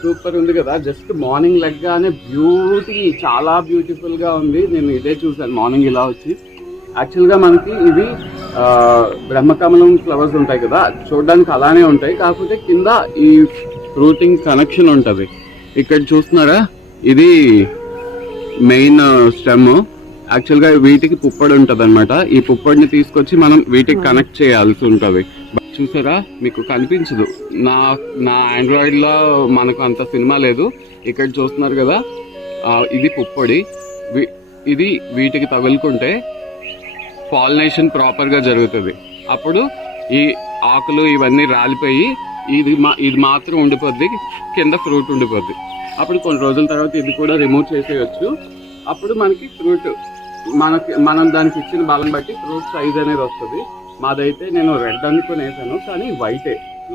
Super ఉంది కదా. Just morning లెగ్గానే చాలా బ్యూటిఫుల్ గా ఉంది. నేను ఇదే చూసాను మార్నింగ్ ఇలా వచ్చి. యాక్చువల్ గా మనకి ఇవి బ్రహ్మకమలం ఫ్లవర్స్ ఉంటాయి కదా, చూడడానికి అలానే ఉంటాయి, కాకపోతే కింద ఈ ఫ్రూటింగ్ కనెక్షన్ ఉంటది. ఇక్కడ చూస్తున్నారా, ఇది మెయిన్ స్టెమ్. యాక్చువల్ గా వీటికి పుప్పడి ఉంటది అనమాట. ఈ పుప్పడిని తీసుకొచ్చి మనం వీటికి కనెక్ట్ చేయాల్సి ఉంటది. చూసారా, మీకు కనిపించదు. నా ఆండ్రాయిడ్ లో మనకు అంత సినిమా లేదు. ఇక్కడ చూస్తున్నారు కదా, ఇది పుప్పొడి. ఇది వీటికి తగులుకుంటే పాలినేషన్ ప్రాపర్ గా జరుగుతుంది. అప్పుడు ఈ ఆకులు ఇవన్నీ రాలిపోయి ఇది మాత్రం ఉండిపోద్ది, కింద ఫ్రూట్ ఉండిపోద్ది. అప్పుడు కొన్ని రోజుల తర్వాత ఇది కూడా రిమూవ్ చేసేయచ్చు. అప్పుడు మనకి ఫ్రూట్ మనం దానికి ఇచ్చిన బలం బట్టి ఫ్రూట్ సైజ్ అనేది వస్తుంది. మాదైతే నేను రెడ్ అనుకుని వేసాను, కానీ వైటే.